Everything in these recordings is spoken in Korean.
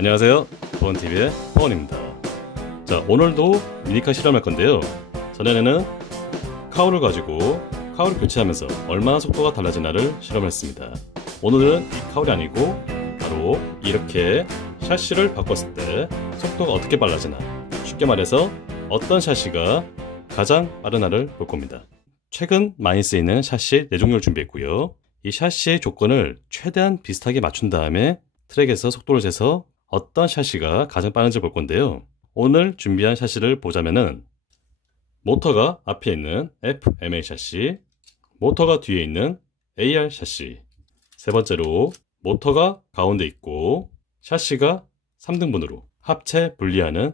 안녕하세요, 보원TV의 보원입니다. 자, 오늘도 미니카 실험할 건데요. 전에는 카우를 가지고 카우를 교체하면서 얼마나 속도가 달라지나를 실험했습니다. 오늘은 이 카울이 아니고 바로 이렇게 샤시를 바꿨을 때 속도가 어떻게 빨라지나, 쉽게 말해서 어떤 샤시가 가장 빠르나를 볼 겁니다. 최근 많이 쓰이는 샤시 4종류를 준비했고요. 이 샤시의 조건을 최대한 비슷하게 맞춘 다음에 트랙에서 속도를 재서 어떤 샤시가 가장 빠른지 볼 건데요. 오늘 준비한 샤시를 보자면은 모터가 앞에 있는 FMA 샤시, 모터가 뒤에 있는 AR 샤시, 세 번째로 모터가 가운데 있고 샤시가 3등분으로 합체 분리하는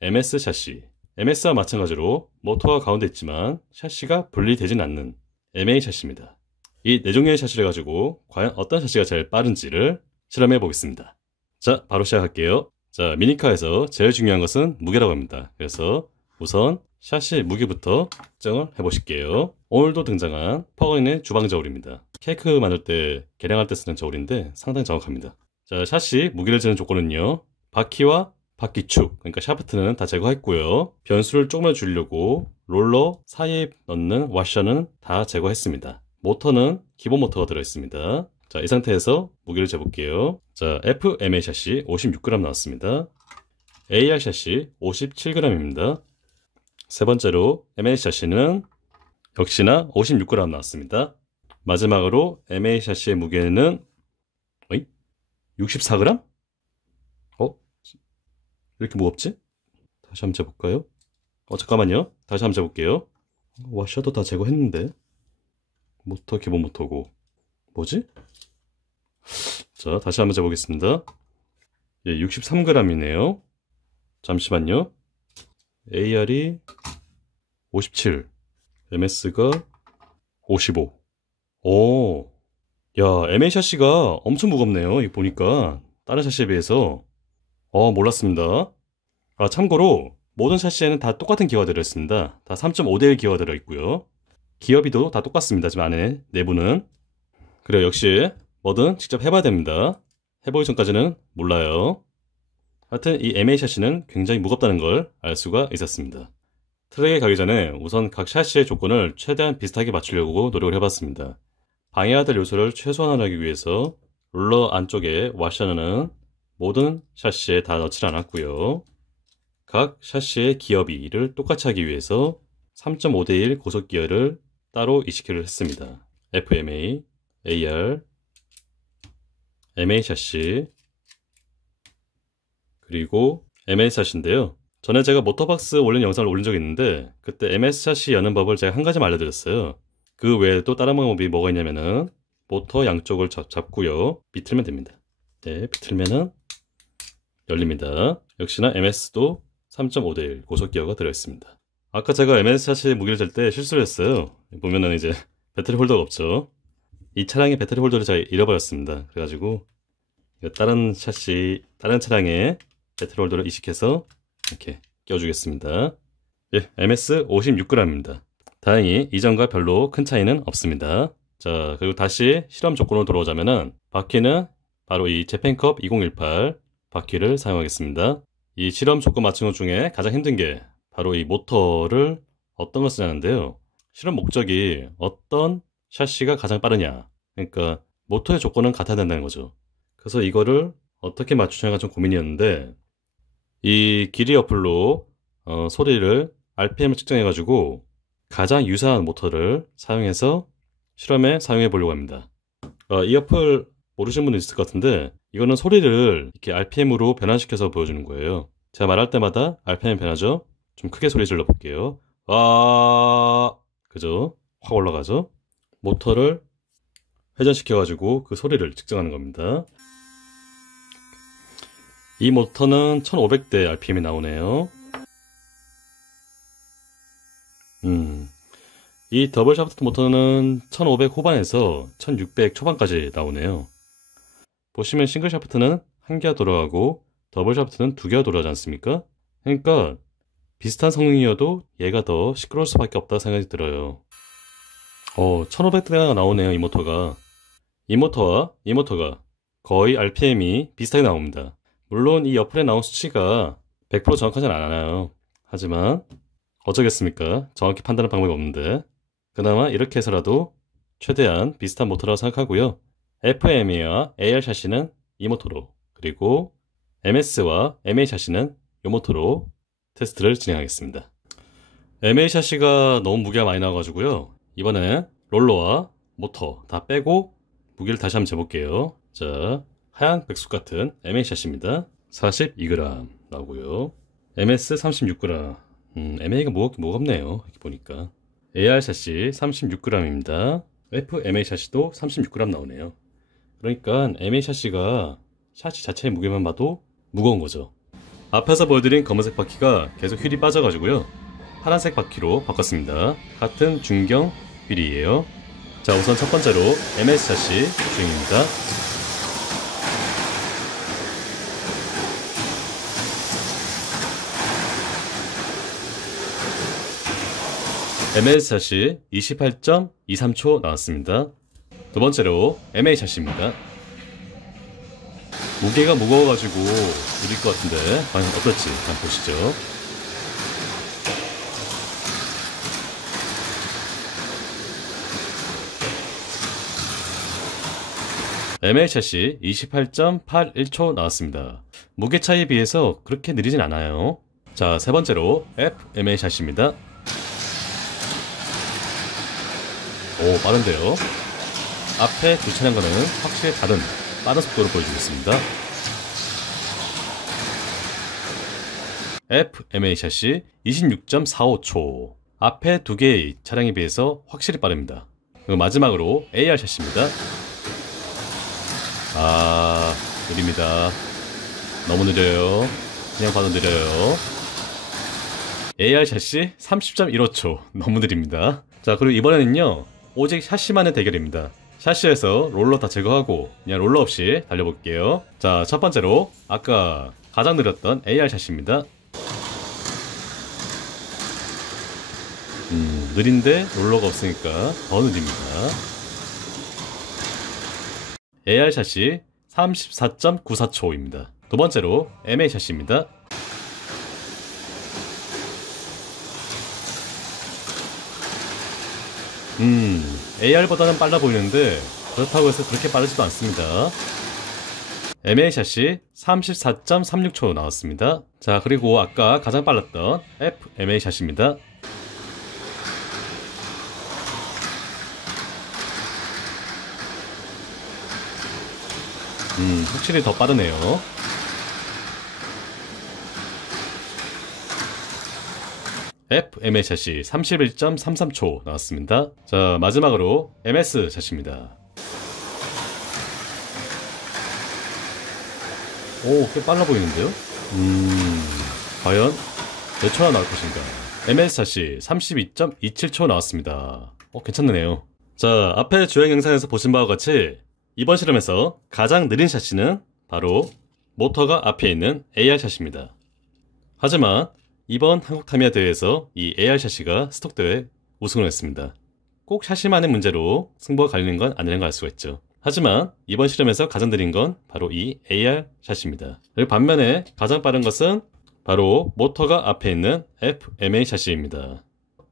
MS 샤시, MS와 마찬가지로 모터가 가운데 있지만 샤시가 분리되진 않는 MA 샤시입니다. 이 4종류의 샤시를 가지고 과연 어떤 샤시가 제일 빠른지를 실험해 보겠습니다. 자, 바로 시작할게요. 자, 미니카에서 제일 중요한 것은 무게라고 합니다. 그래서 우선 샤시 무게부터 측정을 해보실게요. 오늘도 등장한 퍼거인의 주방 저울입니다. 케이크 만들 때, 계량할 때 쓰는 저울인데 상당히 정확합니다. 자, 샤시 무게를 재는 조건은요, 바퀴와 바퀴축, 그러니까 샤프트는 다 제거했고요. 변수를 조금만 줄이려고 롤러 사이에 넣는 와셔는 다 제거했습니다. 모터는 기본 모터가 들어있습니다. 자, 이 상태에서 무게를 재볼게요. 자, FMA 샤시 56g 나왔습니다. AR 샤시 57g입니다. 세 번째로 MA 샤시는 역시나 56g 나왔습니다. 마지막으로 MA 샤시의 무게는 64g? 이렇게 무겁지? 다시 한번 재볼까요? 잠깐만요. 다시 한번 재볼게요. 와셔도 다 제거했는데 모터 기본 모터고 뭐지? 자, 다시 한번 재보겠습니다. 예, 63g이네요. 잠시만요. AR이 57, MS가 55. 오, 야, MA 샤시가 엄청 무겁네요. 이거 보니까 다른 샤시에 비해서. 몰랐습니다. 참고로 모든 샤시에는 다 똑같은 기어가 들어있습니다. 다 3.5대1 기어가 들어있고요. 기어비도 다 똑같습니다. 지금 안에 내부는. 그래요, 역시 뭐든 직접 해봐야 됩니다. 해보기 전까지는 몰라요. 하여튼 이 MA 샤시는 굉장히 무겁다는 걸 알 수가 있었습니다. 트랙에 가기 전에 우선 각 샤시의 조건을 최대한 비슷하게 맞추려고 노력을 해봤습니다. 방해해야 될 요소를 최소화하기 위해서 롤러 안쪽에 와셔는 모든 샤시에 다 넣지 않았고요. 각 샤시의 기어비를 똑같이 하기 위해서 3.5대1 고속기어를 따로 이식을 했습니다. FMA, AR, MA 샤시, 그리고 MS 샤시인데요. 전에 제가 모터박스 올린 영상을 올린 적이 있는데 그때 MS 샤시 여는 법을 제가 한 가지만 알려드렸어요. 그 외에도 다른 방법이 뭐가 있냐면은 모터 양쪽을 잡고요. 비틀면 됩니다. 네, 비틀면은 열립니다. 역시나 MS도 3.5대1 고속기어가 들어있습니다. 아까 제가 MS 샤시 무게를 잴 때 실수를 했어요. 보면은 이제 배터리 홀더가 없죠. 이 차량의 배터리 홀더를 제가 잃어버렸습니다. 그래가지고 다른 샤시, 다른 차량에 배터리 홀더를 이식해서 이렇게 껴주겠습니다. 예, MS 56g입니다. 다행히 이전과 별로 큰 차이는 없습니다. 자, 그리고 다시 실험 조건으로 돌아오자면은 바퀴는 바로 이 재팬컵 2018 바퀴를 사용하겠습니다. 이 실험 조건 맞춘 것 중에 가장 힘든 게 바로 이 모터를 어떤 걸 쓰냐는데요. 실험 목적이 어떤 샤시가 가장 빠르냐, 그러니까 모터의 조건은 같아야 된다는 거죠. 그래서 이거를 어떻게 맞추냐가 좀 고민이었는데 이 길이 어플로 소리를 RPM을 측정해 가지고 가장 유사한 모터를 사용해서 실험에 사용해 보려고 합니다. 이 어플 모르시는 분도 있을 것 같은데 이거는 소리를 이렇게 RPM으로 변환시켜서 보여주는 거예요. 제가 말할 때마다 RPM 변하죠? 좀 크게 소리 질러 볼게요. 그죠? 확 올라가죠? 모터를 회전시켜 가지고 그 소리를 측정하는 겁니다. 이 모터는 1500대 RPM이 나오네요. 이 더블 샤프트 모터는 1500 후반에서 1600 초반까지 나오네요. 보시면 싱글 샤프트는 한 개가 돌아가고 더블 샤프트는 2개가 돌아가지 않습니까? 그러니까 비슷한 성능이어도 얘가 더 시끄러울 수밖에 없다 생각이 들어요. 1500대가 나오네요. 이 모터가. 이 모터와 이 모터가 거의 RPM이 비슷하게 나옵니다. 물론 이 옆에 나온 수치가 100% 정확하진 않아요. 하지만 어쩌겠습니까? 정확히 판단할 방법이 없는데 그나마 이렇게 해서라도 최대한 비슷한 모터라고 생각하고요. FME와 AR 샤시는 이 모터로, 그리고 MS와 MA 샤시는 이 모터로 테스트를 진행하겠습니다. MA 샤시가 너무 무게가 많이 나와가지고요. 이번엔 롤러와 모터 다 빼고 무게를 다시 한번 재볼게요. 자, 하얀 백숙 같은 MA 샤시입니다. 42g 나오고요. MS 36g. MA가 무겁네요. 이렇게 보니까. AR 샤시 36g입니다. FMA 샤시도 36g 나오네요. 그러니까 MA 샤시가 샤시 자체의 무게만 봐도 무거운 거죠. 앞에서 보여드린 검은색 바퀴가 계속 휠이 빠져가지고요. 파란색 바퀴로 바꿨습니다. 같은 중경 휠이에요. 자, 우선 첫 번째로 MS 샤시 주행입니다. MS 샷이 28.23초 나왔습니다. 두 번째로 MA 샷입니다. 무게가 무거워가지고 느릴 것 같은데 과연 어떨지 한번 보시죠. MA 샷이 28.81초 나왔습니다. 무게 차이에 비해서 그렇게 느리진 않아요. 자, 세 번째로 FMA 샷입니다. 오, 빠른데요. 앞에 두 차량과는 확실히 다른 빠른 속도를 보여주고 있습니다. FMA 샷이 26.45초. 앞에 두 개의 차량에 비해서 확실히 빠릅니다. 그리고 마지막으로 AR 샷입니다. 느립니다. 너무 느려요. 그냥 봐도 느려요. AR 샷이 30.15초. 너무 느립니다. 자, 그리고 이번에는요, 오직 샤시만의 대결입니다. 샤시에서 롤러 다 제거하고 그냥 롤러 없이 달려볼게요. 자, 첫 번째로 아까 가장 느렸던 AR 샤시입니다. 느린데 롤러가 없으니까 더 느립니다. AR 샷이 34.94초입니다. 두 번째로 MA 샷입니다. AR보다는 빨라 보이는데 그렇다고 해서 그렇게 빠르지도 않습니다. MA 샷이 34.36초 나왔습니다. 자, 그리고 아까 가장 빨랐던 FMA 샷입니다. 확실히 더 빠르네요. FMA 샷이 31.33초 나왔습니다. 자, 마지막으로 MS 샷입니다. 오, 꽤 빨라 보이는데요? 과연 몇 초나 나올 것인가? MS 샷이 32.27초 나왔습니다. 괜찮네요. 자, 앞에 주행 영상에서 보신 바와 같이 이번 실험에서 가장 느린 샷시는 바로 모터가 앞에 있는 AR 샷입니다. 하지만 이번 한국 타미야 대회에서 이 AR 샷시가 스톡 대회 우승을 했습니다. 꼭 샷시만의 문제로 승부가 갈리는 건 아니라는 걸 알 수가 있죠. 하지만 이번 실험에서 가장 느린 건 바로 이 AR 샷시입니다. 그리고 반면에 가장 빠른 것은 바로 모터가 앞에 있는 FMA 샷시입니다.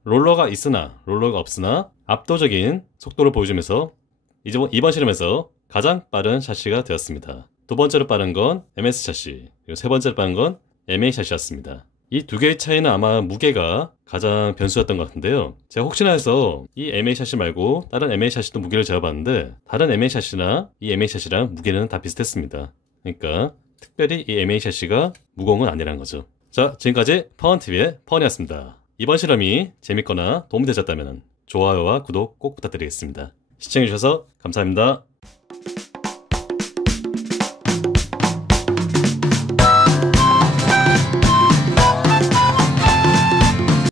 롤러가 있으나 롤러가 없으나 압도적인 속도를 보여주면서 이번 실험에서 가장 빠른 샷시가 되었습니다. 두 번째로 빠른 건 MS 샷시, 그리고 세 번째로 빠른 건 MA 샷시였습니다. 이 두 개의 차이는 아마 무게가 가장 변수였던 것 같은데요. 제가 혹시나 해서 이 MA 샷시 말고 다른 MA 샷시도 무게를 재어봤는데 다른 MA 샷시나 이 MA 샷시랑 무게는 다 비슷했습니다. 그러니까 특별히 이 MA 샷시가 무거운 건 아니라는 거죠. 자, 지금까지 파원TV의 파원이었습니다. 이번 실험이 재밌거나 도움이 되셨다면 좋아요와 구독 꼭 부탁드리겠습니다. 시청해주셔서 감사합니다.